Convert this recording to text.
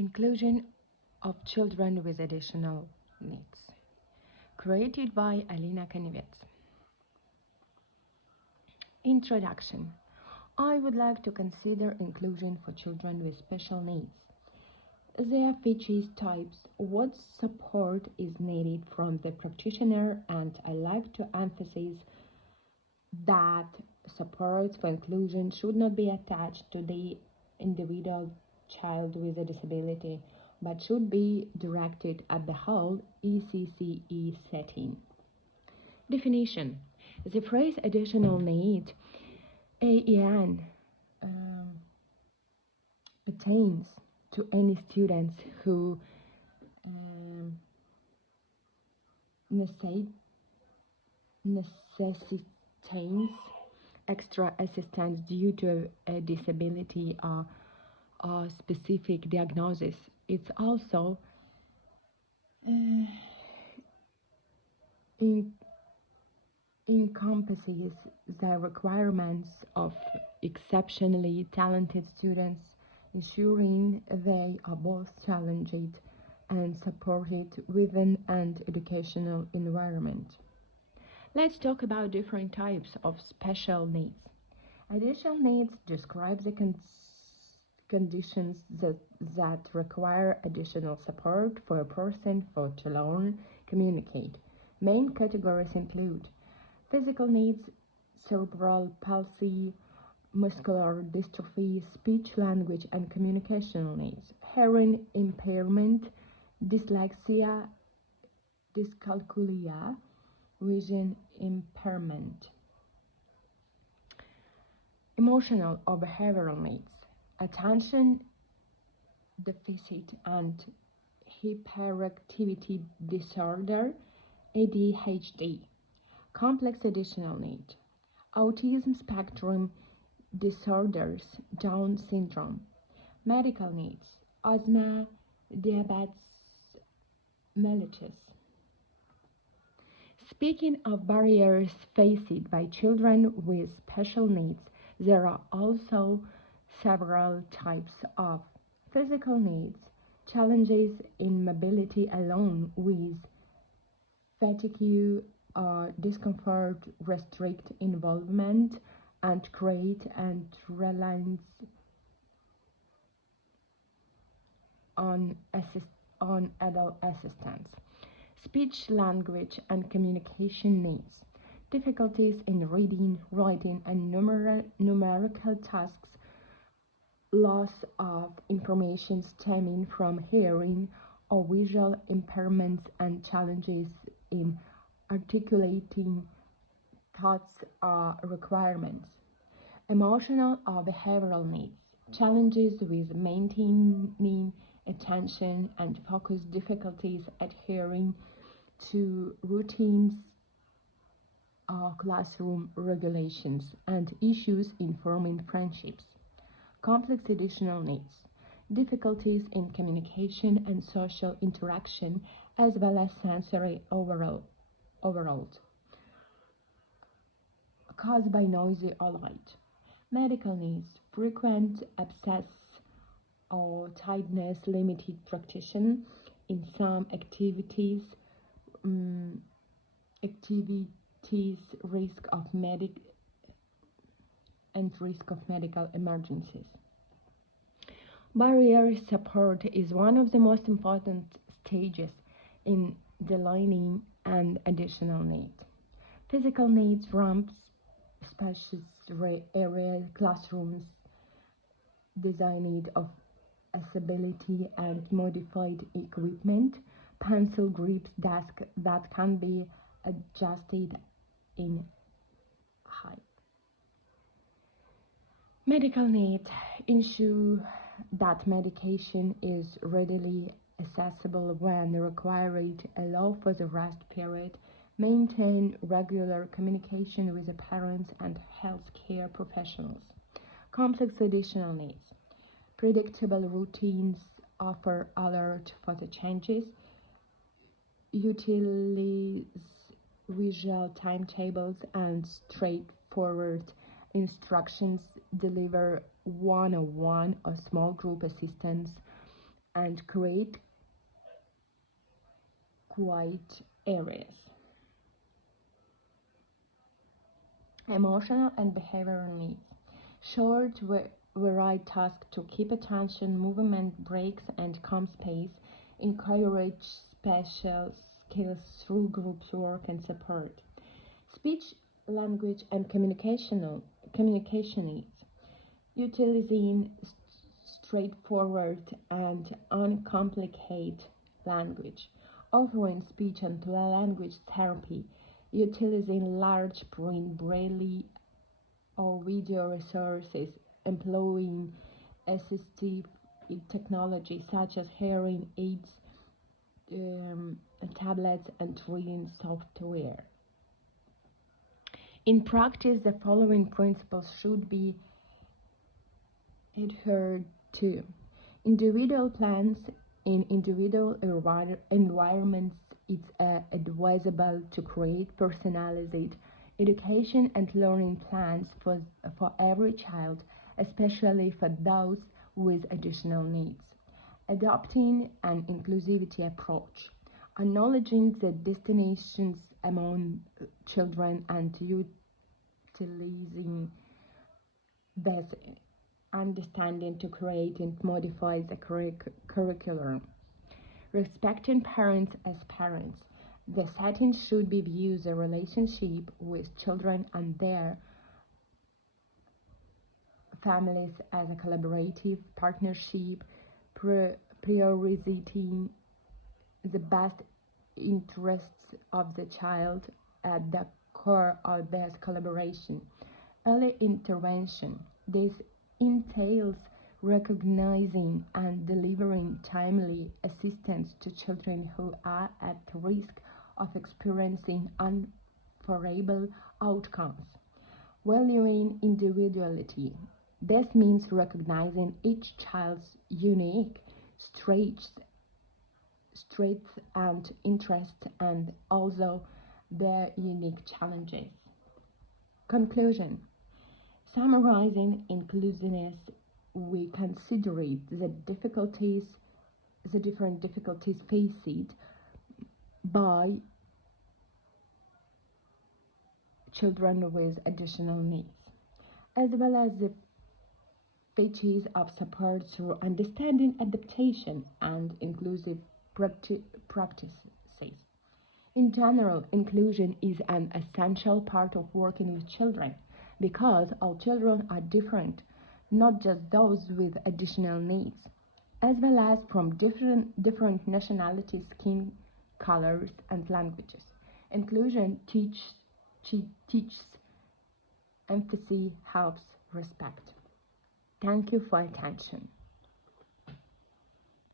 Inclusion of children with additional needs. Created by Alina Kanivets. Introduction. I would like to consider inclusion for children with special needs. Their features, types, what support is needed from the practitioner, and I like to emphasize that supports for inclusion should not be attached to the individual child with a disability, but should be directed at the whole ECCE setting. Definition. The phrase additional need, AEN, pertains to any students who necessitates extra assistance due to a disability or a specific diagnosis. It also encompasses the requirements of exceptionally talented students, ensuring they are both challenged and supported within an educational environment. Let's talk about different types of special needs. Additional needs describe the conditions that require additional support for a person to learn, communicate. Main categories include physical needs, cerebral palsy, muscular dystrophy, speech, language, and communicational needs, hearing impairment, dyslexia, dyscalculia, vision impairment. Emotional or behavioral needs, attention deficit and hyperactivity disorder, ADHD. Complex additional need, autism spectrum disorders, Down syndrome. Medical needs, asthma, diabetes mellitus. Speaking of barriers faced by children with special needs, there are also several types of physical needs, challenges in mobility alone with fatigue or discomfort, restrict involvement, and create and reliance on adult assistance. Speech, language, and communication needs, difficulties in reading, writing, and numerical tasks, loss of information stemming from hearing or visual impairments, and challenges in articulating thoughts or requirements. Emotional or behavioral needs, challenges with maintaining attention and focus, difficulties adhering to routines or classroom regulations, and issues in forming friendships. Complex additional needs, difficulties in communication and social interaction, as well as sensory overload caused by noisy or light. Medical needs, frequent abscess or tiredness, limited practice in some activities, risk of medical emergencies. Barrier support is one of the most important stages in delineating an additional need. Physical needs, ramps, spacious areas, classrooms designed of accessibility and modified equipment, pencil grips, desk that can be adjusted in height. Medical needs ensure that medication is readily accessible when required, allow for the rest period, maintain regular communication with the parents and healthcare professionals. Complex additional needs, predictable routines, offer alert for the changes, utilize visual timetables and straightforward instructions, deliver one-on-one or small group assistance, and create quiet areas. Emotional and behavioral needs. Short, varied tasks to keep attention, movement breaks, and calm space. Encourage special skills through group work and support. Speech, language, and communication needs. Utilizing straightforward and uncomplicated language. Offering speech and language therapy. Utilizing large print, braille, or video resources. Employing assistive technology such as hearing aids, um, tablets, and reading software. In practice, the following principles should be adhered to. Individual plans in individual environments. It's advisable to create personalized education and learning plans for every child, especially for those with additional needs. Adopting an inclusivity approach, acknowledging the distinctions among children and utilizing this understanding to create and modify the curriculum. Respecting parents as parents. The setting should be viewed the relationship with children and their families as a collaborative partnership, prioritizing the best interests of the child at the core of this collaboration. Early intervention. This entails recognizing and delivering timely assistance to children who are at risk of experiencing unfavorable outcomes. Valuing individuality. This means recognizing each child's unique strengths and interests and also their unique challenges. Conclusion. Summarizing inclusiveness, we consider the different difficulties faced by children with additional needs, as well as the features of support through understanding, adaptation, and inclusive practices. In general, inclusion is an essential part of working with children because all children are different, not just those with additional needs, as well as from different nationalities, skin colors, and languages. Inclusion teaches empathy, helps respect. Thank you for attention.